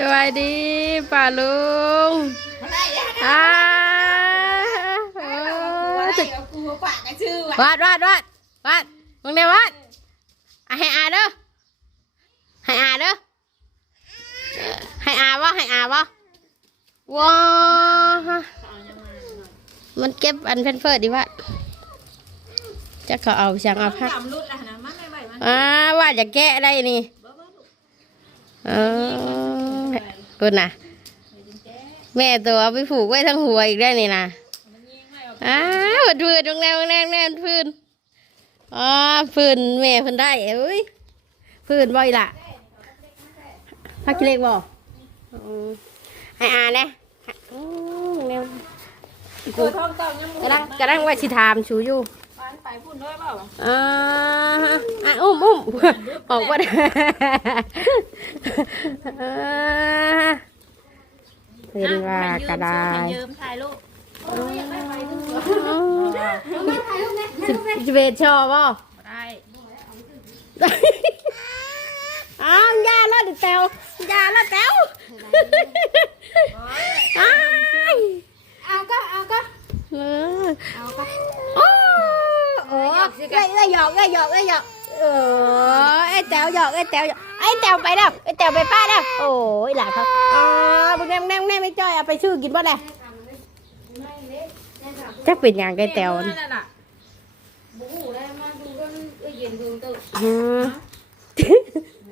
สวัสดีป้าลุงอ่าโอ้ตึกกูฝากกันชื่อว่ะวาดวาดวาดวาดมึงเดียววาดอะให้อาเด้อให้อาเด้อให้อาวะให้อาวะว้ามันเก็บอันเฟนเฟิร์ดดีวะจะเขาเอาช่างเอาพักจำรุดแล้วนะมันไม่ไหวมันอ่าว่าจะแกะได้นี่เออ คุณน่ะแม่ตัวเอาไปผูกไว้ทั้งหัวอีกได้นี่นะอ้าวพื้นตรงแนวตรงแนวแนวพื้นอ๋อพื้นแม่พิ่นได้เอ้ยพื้นบ่อยล่ะพักกิเลกบอืมให้อ่านนะแนวกูท้องต้องยังกระดังกระดังว่าสิถามชูอยู่ ไปพูดด้วยเปล่าอ่าอะอุ้มอุ้มออกมาได้อ่าเป็นว่ากระไดเยิ้มถ่ายรูปสิบเอ็ดชอบป่ะได้อ้าวยาละเตวยาละเตวอ้ายเอาก็เอาก็เออเอาก็ โอ้โอ้ไอ้ไอ้หยอกไอ้หยอกไอ้หยอกเออไอ้แตวหยอกไอ้แตวหยอกไอ้แตวไปแล้วไอ้แตวไปป้าแล้วโอ้ยหลานเขาอ๋อบุญแม่แม่แม่ไม่จ้อยเอาไปชื่อกินบ่ได้จะเป็นอย่างไอ้แตวนั่นี่นน่ะอืม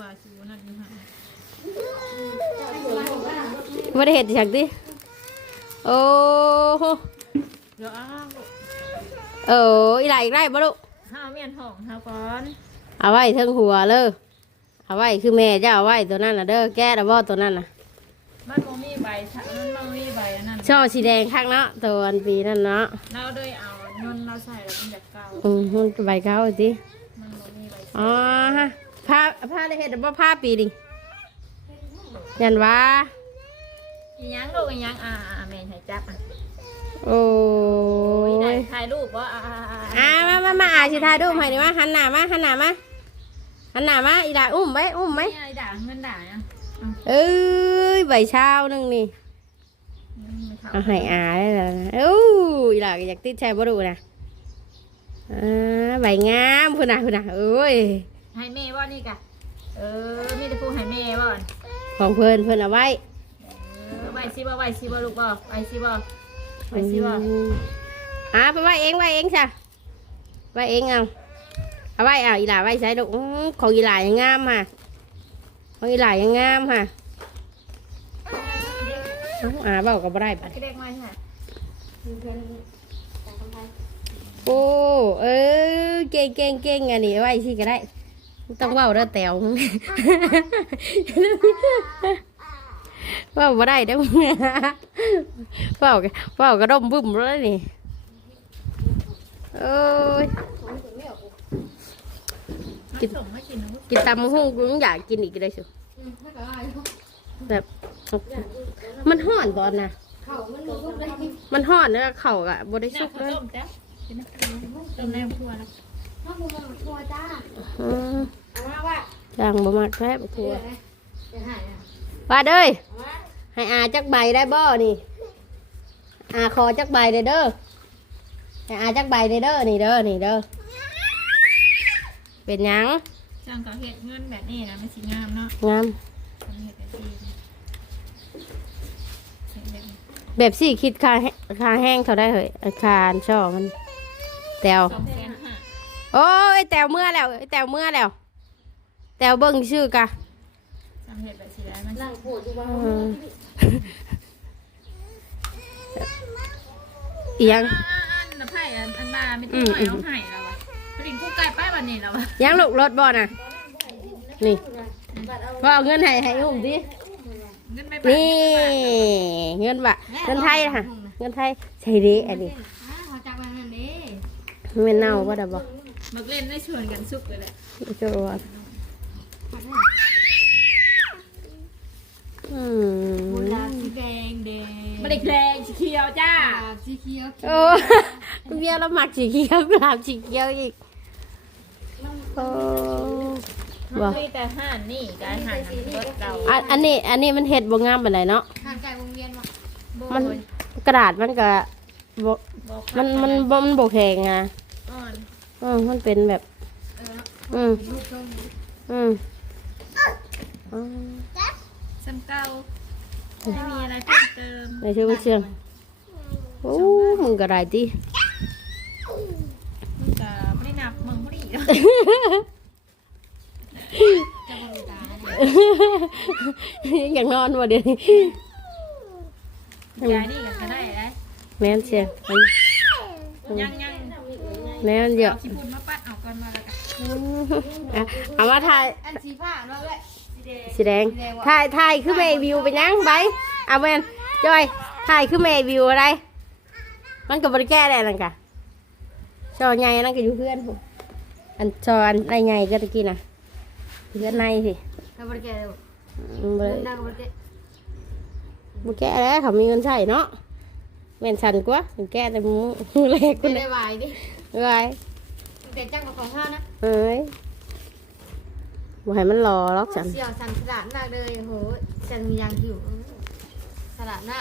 ว่าชิวนั่นอยู่ฮะไม่ได้เห็นอย่างที่โอ้โหเดี๋ยวอ้าว เอออีหลายอีกไรบ่ลูกห้าวเมียนห้องห้าวก่อนเอาไว้เทิงหัวเลยเอาไว้คือแม่จะเอาไว้ตัวนั้นน่ะเด้อแก้ระบ่ตัวนั้นน่ะมันบ่มีใบมันบ่มีใบอันนั้นช่อสีแดงข้างเนาะตัวอันปีนั่นเนาะเราด้วยเอาเงินเราใส่แล้วมันจะเก่าอืมมันใบเขาสิมันบ่มีใบอ๋อฮะผ้าผ้าได้เห็ดบ่ผ้าปีดิยันว่าอีหยังลูกอีหยังอ่าอ่าแม่ให้จับอะ โอ้ โอ้ยได้ ย ถ่ายรูปบ่อ่าอ่าอ่าอ่ามามามาอ่าสิถ่ายรูปให้ดิว่าหันหน้ามาหันหน้ามาหันหน้ามาอีหลาอุ้มไว้อุ้มไว้ไม่อะไรด่าเงินด่าเนี่ยเอ้ยใบเช้านึงนี่ไม่ทำเอาให้อาได้แล้วนะเอ้ยหล่ะอยากติดแชร์บ่ดูนะอ่าใบงามพุ่นน่ะพุ่นน่ะเอ้ยให้แม่บ่นี่กะเออมีแต่พูดให้แม่บ่ของเพิ่นเพิ่นเอาไว้เออไว้สิบ่ไว้สิบ่ลูกบ่ไว้สิบ่ไว้สิบ่ อืมอ่าไปไว้เองไว้เองจ้ะไว้เองเอาเอาไว้เอาอีหล่าไว้ใช้ดอกของอีหล่ายังงามค่ะของอีหล่ายังงามค่ะอ่าเบาก็บ่ได้บัดก็เด็กมาใช่โอ้เออเก่งเก่งเก่งอันนี้ไว้สิก็ได้ ต้องเว้าเด้อแต๋วเว้าบ่ได้เด้อเว้าก็เว้ากระดมบึ้มเลยนี่ เอ้ยกินส่งไม่กินนะกินตำบักหุ่งกูยังอยากกินอีกเลยสิแบบมันห่อนตอนน่ะมันห่อนแล้วเข่าอะบรินี่สุยกข้าวเลยต้มจ้ะกินน้ำต้มในครัวนะอืมเอามาว่าจ้างบ่มาแคบทัวว่าเด้ยให้อาจักใบได้บ่นี่อาคอจักใบเด้อ เด้อให้อาจักใบเด้อเด้อนี่เด้อนี่เด้อเป็นหยังจังกับเห็ดเงินแบบนี้นะไม่สิงามเนาะงามทำเห็ดแบบนี้เห็ดแบบนี้แบบสี่คิดค่าแห้ค่าแห้งเขาได้เหรอคาอันช่อมันแตวสองแสนห้าโอ้ยแตวเมื่อแล้วไอ้แตวเมื่อแล้ว แตวเบิ่งชื่อกะทำเห็ดแบบสีได้มันอืมอีหยัง อ่าอ่าอันน่ะไผ่อันอันมาไม่ต้องเอาไผ่เราอะผลิตคู่ไก่ป้ายวันนี้เราอะยังลูกรถบ่น่ะ นี่ว่าเอาเงินให้ให้อุ้มดิเงินไม่นี่เงินบะเงินไทยนะเงินไทยใช่ดิอันนี้เขาจับมานั่นเด้มันเป็นเน่าบ่ได้บ่มักเล่นได้ชวนกันซุกเลยแหละเจ้าว่าอืมสีแดงแดงไม่ได้แดงสีเขียวจ้าสีเขียวโอ้ เบี้ยเราหมักสีเขียวกราบสีเขียวอีกโอ้มันมีแต่ห่านนี่การห่านรถเราอันอันนี้ อันนี้มันเห็ดบ่งามปานใดเนาะห่างไกลวงเวียนวะมันกระดาษมันก็บ่บอกมันมันบ่มันบ่แข็งอะอ่อนอืมมันเป็นแบบ เอออืมลูกชมอืมอืมซ้ำเก่าไม่มีอะไรเพิ่มเติมในชื่อมันเชียงโอ้มึงก็ได้ติ จะมองตาเนี่ยอยากนอนบ่เดี๋ยวนี้ยายนี่ก็ได้ได้แม่นเชียงมันยังยังแม่นเยอะขี้ปุ่นมาปัดเอาก่อนมาแล้วกันอะเอามาถ่ายอันสีผ้าเนาะเว้ยสีแดงถ่ายถ่ายคือแม่วิวไปยังไปเอาแม่นจอยถ่ายคือแม่วิวอะไรมันก็บริแก้ได้นั่นกะจอใหญ่นั่นก็อยู่เพื่อนผม อันจออันไรใหญ่ก็ตะกี้น่ะเพื่อนในสิกระเบิดแก่เลยอืมบ่ได้ดังกระเบิดแก่บแก้แล้วเขามีเงินใช้เนาะแม่นสันกว่าถึงแก้แต่มือมือแรกคุคุณณได้น่ะวายดิไว้แต่จังมาของข้าวนะเอ้ยบ่ให้มันรอล็อกฉันเสี่ยวสันสลัดมากเลยโหฉันมียางหิวสลัดหน้า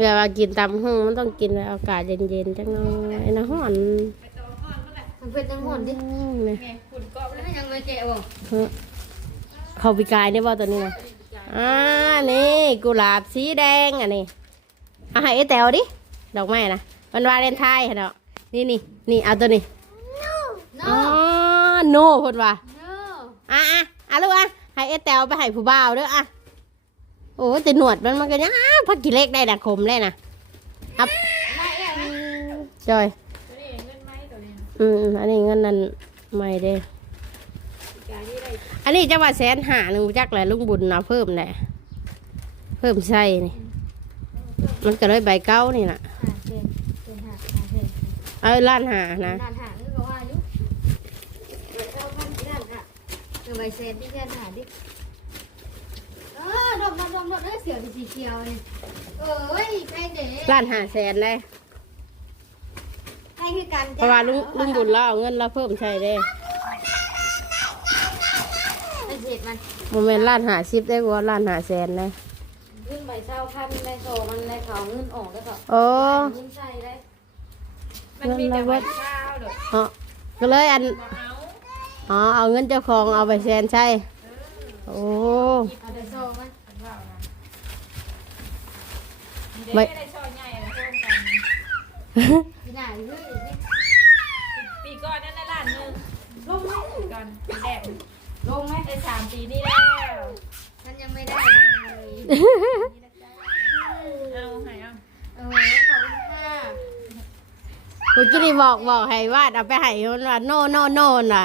เวลากินตำห้องมันต้องกินในอากาศเย็นๆจังหน่อยนะฮ้อนมันเป็นจังหวะดิเนี่ยแม่ฝุ่นก็แล้วยังเลยแก่บ่เขาปีกายเนี่ยว่าตัวนี้นะอ่านี่กุหลาบสีแดงอันนี้เอาให้ไอ้แตวดิดอกไม้นะมันวาเลนไทน์เหรอนี่นี่นี่เอาตัวนี้โนอ๋อโนพูดว่าโนอะอะอะลูกอะให้ไอ้แตวไปให้ผู้บ่าวเด้ออะโอ้แต่หนวดมันมันก็ยังอ้าว พักกี่เล็กได้ดักคมเลยนะไม่เอ้ยจอยอืมอันนี้เงินนั้นไม่ได้ อันนี้จะว่าแสนหาหนึ่งจักแหละลุงบุญเอาเพิ่มแหละเพิ่มใส่นี่ มันก็เลยใบเก้านี่น่ะเซนเป็นหาหาเซนเอล้านหานะนานหาเงินก็ว่าอยู่เดี๋ยวเข้าพันที่นั่นค่ะเออใบเซนที่แค่หาดิ ออดอกดอกดอกดอกเอ้ยเสียวสีเขียวนี่เอ้ยใครเด็กล้านหาแสนเลยให้คือกันเพราะว่าลุงลุงบุญเราเอาเงินเราเพิ่มใช่เด้ไอ้เจ็ดมันโมเมนต์ล้านหาสิบได้กว่าล้านหาแสนเลยขึ้นใบเศร้าพันในโซมันในเขาเงินออกแล้วก็โอ้เงินใส่ได้มันมีแต่ใบข้าวเด้อเนาะก็เลยอันบอกเอา อ๋อเอาเงินเจ้าของเอาไปแสนใช่ โอ้เอาไปโซมันว่านะไม่ได้ช่อใหญ่เลยเพิ่มกันพี่หน้าอยู่เลยอีกนิดปีก่อนนั่นละล้านหนึงลงไหมปีก่อนปีแรกลงไหมได้สามปีนี่แล้วฉันยังไม่ได้เลยเอาให้เอาเออขอบคุณค่ะเมื่อกี้นี่บอกบอกให้วาดเอาไปให้มันว่าโนโนโนน่ะ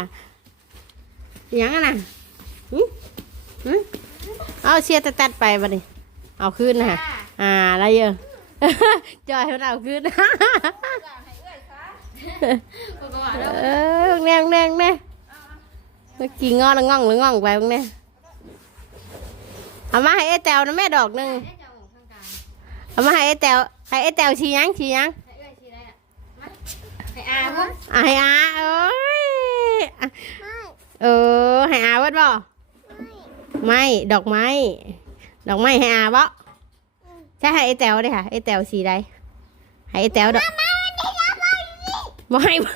อิหยังอะน่ะหึหึ เอาเชียร์ตัดๆไปบัดนี้เอาคืนนะฮะอ่าอะไรเยอะจอยมันเอาคืนปกติแล้วเออแน่งแน่งแน่เมื่อกี้งอละง่องละง่องไปตรงนี้เอามาให้ไอ้แตวนะแม่ดอกหนึ่งให้จะออกทางกลางเอามาให้ไอ้แตวให้ไอ้แตวชี้ยังชี้ยังให้เอ้ยชีได้อะมาให้อาพุ่มอะให้อาเอ้ยอะเออให้อาวัดบ่ ไม่ดอกไม้ ดอกไม้ให้อาบ่ใช่ให้ไอ้แตวเลยค่ะไอ้แตวสีใดให้ไอ้แตวดอกบ่ให้บ่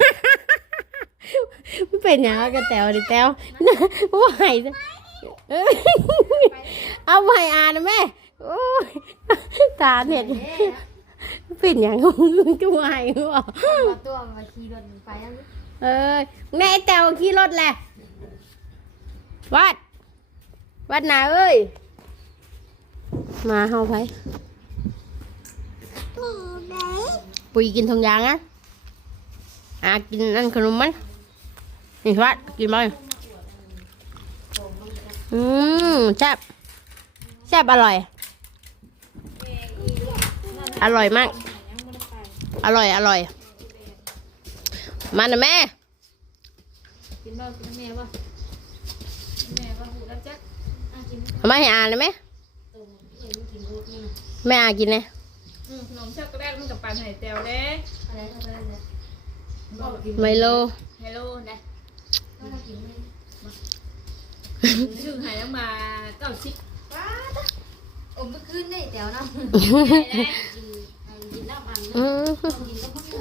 มันเป็นหยังกับแตวดิแตวบ่ให้เอ้ยเอาบ่ให้อานะแม่โอ้ยตาเนี่ยเอ๊ะเป็นหยังจุ่ายบ่เอาตัวมาขี่รถไปแล้วเอ้ยแม่ไอ้แตวขี่รถแหละวัด วัดนาเอ้ย มาเฮาไปปุยกินทองยางอะอะกินนั่นขนมมันนี่วัดกินบ่อยอืมแซ่บแซ่บอร่อย อร่อยมาก อร่อย อร่อย มานะแม่ กินบ่กินแม่บ่แม่ว่าหูรับจัก อะกิน เอามาให้อ่านนะแม่ตัวเอ็นกินรูนี่แม่อ่านกินเลยอืมขนมช็อกโกแลตมันกับปันไห่แตวเด้อะไรเข้าไปเลยไมโลไฮโลนะต้องมากินเลยชื่อหายแล้วมาเก้าสิบป้าจ้ะอมเมื่อคืนนี่แถวน้ำกินกินน้ำอันอืนะมต้องกินก็พวกนี้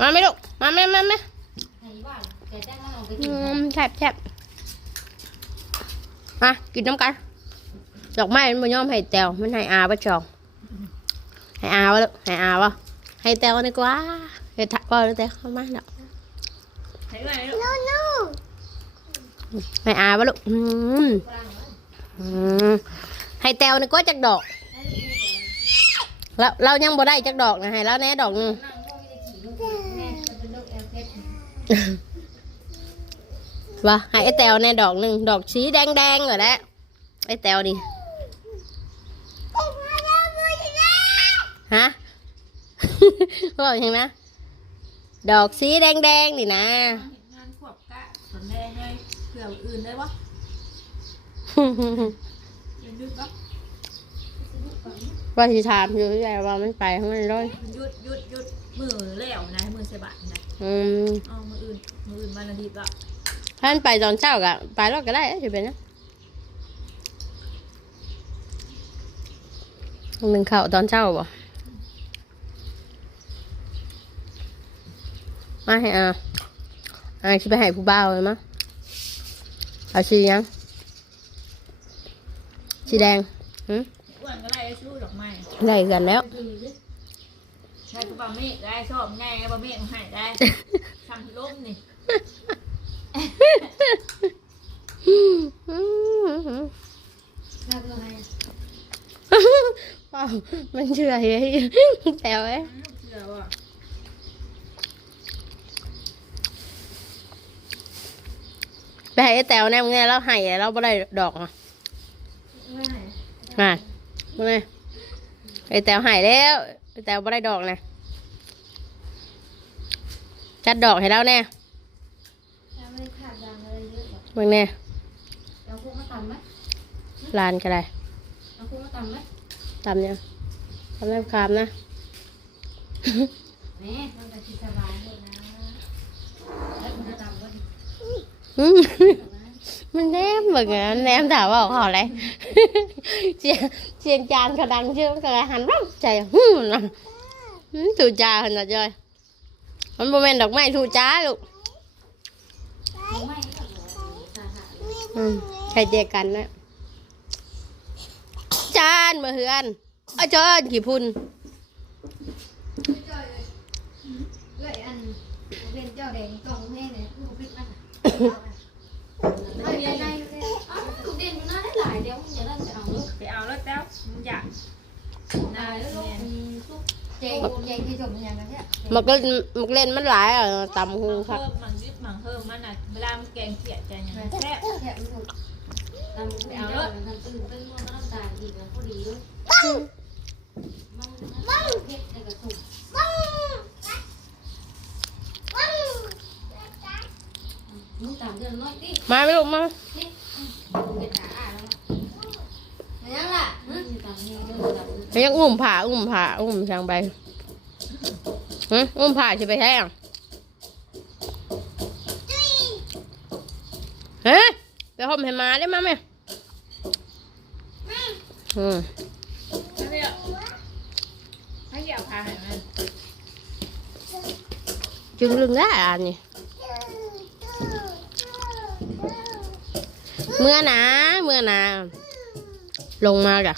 มาไหม่ลูกมาไหม่มาไหมไหนบ้านแกแจ้งมันออกไปอืกินมแซ่บแซ่บมากินน้ำกัน ดอกไม้มันบ่ยอมให้แตวมันให้อาบ่จองให้อาวะลูกให้อาวะให้แตวดีกว่าให้ถักว่าแล้วแต่เข้ามาแล้วไหนไหนให้อาวะลูกอืมฝรั่งวะอืมให้แตวนี่ก็จักดอกแล้วเรายังบ่ได้จักดอกนะให้แล้วแน่ดอกหนึงนั่งก็ไม่ได้ขี่ลูกแม่มันเป็นลูกแอลเพชรว่าให้ไอ้แตวแน่ดอกหนึ่งดอกสีแดงแดงๆเหรอแหละไอ้แตวดิ ฮะบอกยังนะ ดอกสีแดงแดงๆนี่นะงานขวบกะสนแดงเลยเผื่ออื่นได้ปะยังดึกปะว่าสิถามอยู่ใหญ่ว่ามันไปข้างในเลยหยุดหยุดหยุดมือแล้วนะมือเสบัดนะอืมเอามืออื่นมืออื่นวันอาทิตย์ละถ้ามันไปตอนเช้ากะไปรถก็ได้จะเป็นนะหนึ่งเข่าวตอนเช้าบ่ มาให้อาอาคิดไปให้ผู้บ่าวเลยมั้งเอาสีหยังสีแดงหืมอ้วนก็ได้ชู้ดอกไม้ได้กันแล้วได้กูบะเมฆได้ชอบง่ายบะเมฆหายได้ทำล้มนี่น่าเบื่อไหมว้าวมันเชื่อเฮ้ยแซวเอ้ยเชื่อว่า ไปให้ไอ้แตวแน่มึงเนี่ยเราให้เราไม่ได้ดอกอะไม่ไหนมามึงไงไอ้แตวให้แล้วไอ้แตวไม่ได้ดอกนะจัดดอกให้เราแน่ยังไม่ได้ขาดดังอะไรเยอะหรอกมึงแน่เอาคุกมาตำไหมลานก็ได้เอาคุกมาตำไหมตำเนี่ยทำได้คามนะ แม่มันจะคิดสบายเลยนะแล้วมันจะตำก็ดี มันแนมเหมือนกันแนมถามว่าเขาอะไรเสียงเสียงจานกระดังเชื่อมกันหันรับใจฮึ่มนะอืมถูจ้าขนาดจ้อยมันโมเมนดอกไม้ถูจ้าลูกไม่ก็เหลือสาหัสอืมใครเจอกันนะจานมา เฮือนอาจารย์กี่พุ่นจ่อยเลยเลยอันเป็นเจ้างกล่นมันเอาลูกเด่นมันน่าได้หลายเดี๋ยวมึงอย่าได้จะเอาลูกไปเอาแล้วเจ้ามึงอยากได้แล้วลูกมีลูกเจงเจงที่จบมันยังไงเนี่ยมันก็มันเล่นมันหลายอะตำหูครับมันยึดมันเพิ่มมันอะเวลามันแกงเขียดใจอย่างแซ่บแค่มันถูกตามไปเอาแล้วทำตื่นเต้นว่ามันต้องตายอีกแล้วพอดีด้ยมันมันเผ็ดในกระสุน มึงตามเดือนน้อยดิมาไม่ลูกมานี่เป็นขาอะแล้วยังล่ะมึงตามนี่เรื่องตามยังอุ้มผ่าอุ้มผ่าอุ้มทางไปฮะอุ้มผ่าจะไปแท้งฮะไปห่มให้หมาได้มาไหมอืมไม่เอาให้เหยียบพาให้มันจึงลึงได้อ่านนี่ เมื่อนะ เมื่อนะ ลงมาจ้ะ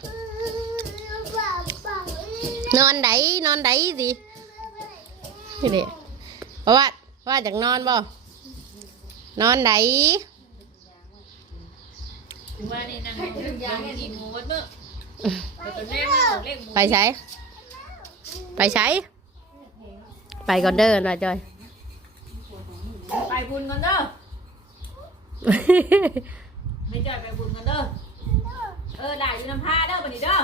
นอนไดนอนไดสินี่เด็เพราะว่าเพราะว่าจากนอนบ่นอนไดถึงว่านี่นั่งยางกี่โมงวัดเมื่อแต่ตอนแรกมันเลขไปใช้ ไปใช้ ไปก่อนเดินว่าจอย ไปบุญกันเด้อ ไม่จอยไปบุญกันเด้อ เออได้อยู่น้ำผ้าเด้อบันนี้เด้อ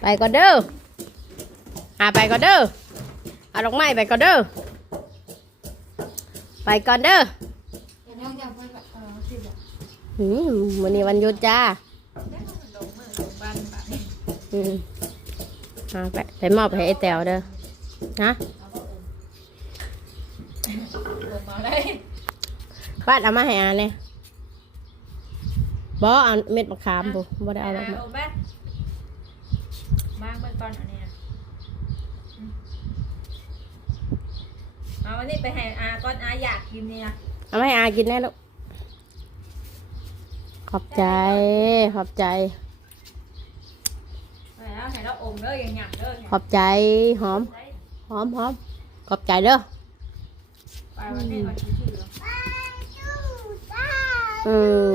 ไปก่อนเด้ออ่าไปก่อนเด้อเอาดอกไม้ไปก่อนเด้อ ไปก่อนเด้อยังจะไปแบบเออสิบอืมวันนี้วันหยุดจ้าลงมือลงบ้านบ้านอืมเอาไปไปมอบให้ไอ้แตวเด้อ นะ ลงมาได้ป้าดเอามาให้อาเนี่ยบ่เอาเม็ดมะขามบุบ่ได้เอาลงมาโอ้แม่บางเบิ่งก่อนอันนี้นะอืมเอาวันนี้ไปให้อาก่อนอาอยากกินนี่นะเอามาให้อากินแน่ลูกขอบใจ ขอบใจ ไปแล้วให้เราอมเด้ออย่างหยำเด้อขอบใจ หอม หอมหอมขอบใจเด้อ เหรออืม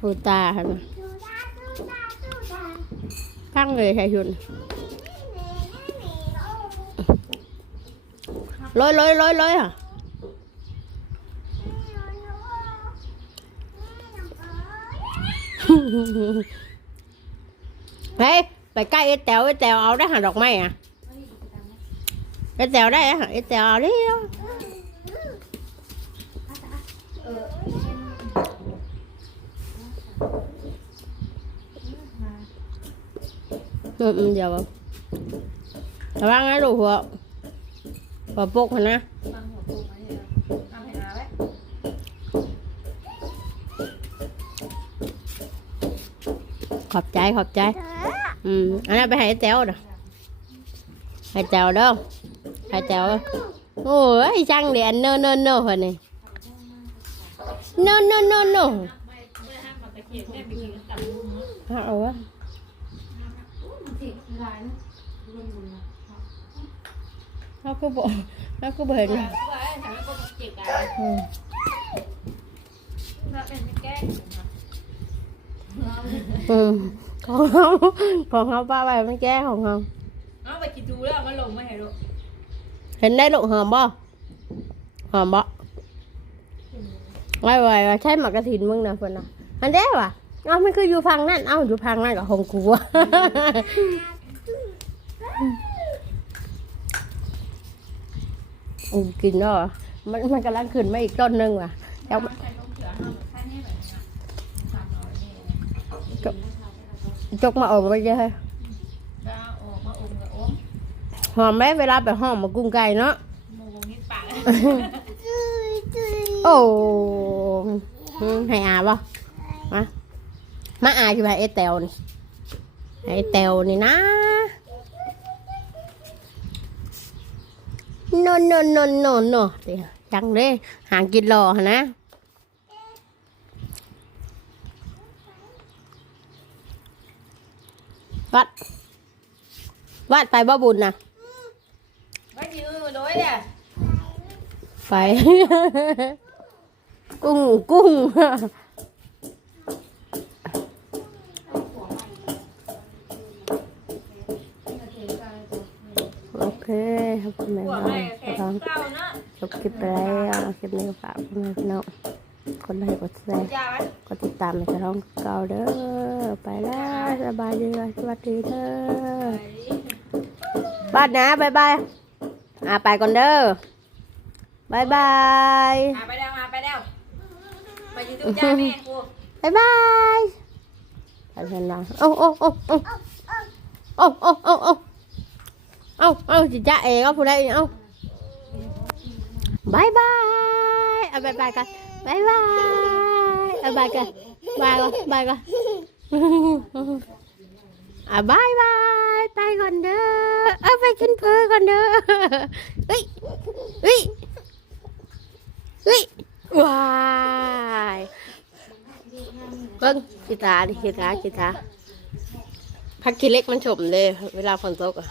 หูตาเห็นไหมข้างเลยใช่ชุนลอยลอยลอยลอยอะเฮ้ยไปใกล้ไอ้แตวไอ้แตวเอาได้หาดอกไม้อะไอ้แตวได้อะไอ้แตวเอาดิ อืมเดี๋ยวระวังนะลูกหัวหัวปกนะบางหัวปูมาเนี่ยเอาให้อาไว้ขอบใจขอบใจ อืมอันนั้นไปให้ไอ้แตวเด้อให้แตวเด้อให้แตวโอ้ยจังเดียนเนอเนอเนคนนี้เนอเนอเนอเนอไม่ไม่ห้ามมากระเนินกับลุงเนาเอาวะ สิลายนะรวมบุญนะ เขาก็บอกเขาก็บอกเห็นว่าว่าให้ทำให้คนเจ็บกันอืมถ้าเป็นไม่แก้อืมของเขาของเขาป้าไปมันแก้ของเขาเอาไปกินดูแล้วมันลงไม่เห็นหรอกเห็นได้ลูกหอมบ่หอมบ่ไว้ไว้ไว้ใช่หมากกระถินมึงนะเพื่อนนะอันเด้ว่ะเอามันคืออยู่พังนั่น เอาอยู่พังนั่นกับของกู อะอืมกินเนาะมันมันกำลังขึ้นมาอีกต้นหนึงว่ะแล้วใส่ลงเสือห้ามแค่นี้แบบนี้สามร้อยนี่จกมาออกไปเยอะก็ออกมาอมกับอมหอมไหมเวลาไปห้องมากุ้งไก่เนาะมูวงนิดปากโอ้อืมให้อาบ่มามาอาคือไอ้แตวนี่ไอ้แตวนี่นะ โนโนโนโนโนเดี๋ยวจังเลยหางกินรอหั่นนะวัดวัดไปบ่บุญนะไม่ยืมด้วยเนี่ยไปกุ้งกุ้ง คลิปใหม่ของเรจบคลิปไปแล้วคลิปนี้ฝากเพื่อนๆองกไหนกดแชร์กดติดตามในช่องเก่าเด้อไปแล้วสบายดีสวัสดีเด้อบ้านนะบายบายอ่าไปก่อนเด้อบายบายไปแล้วมาไปแล้วมายูทูบจ้าแม่กูบายบายไปเห็นแล้วโอ้โอ้โอ้โอ้โอ้โอ้โอ้ เอาเอาจิจ้าเองเอาผู้ใดเอาบายบายเอาบายบายกันบายบายเอาบายกันบายก่อนบายก่อนอะบายบายไปก่อนเด้อเอาไปกินเพอก่อนเด้อเฮ้ยเฮ้ยเฮ้ยว้ายเบิ้งกีตาร์ดิกีตาร์กีตาร์พักกีเล็กมันฉมเลย เวลาฝนตกอะ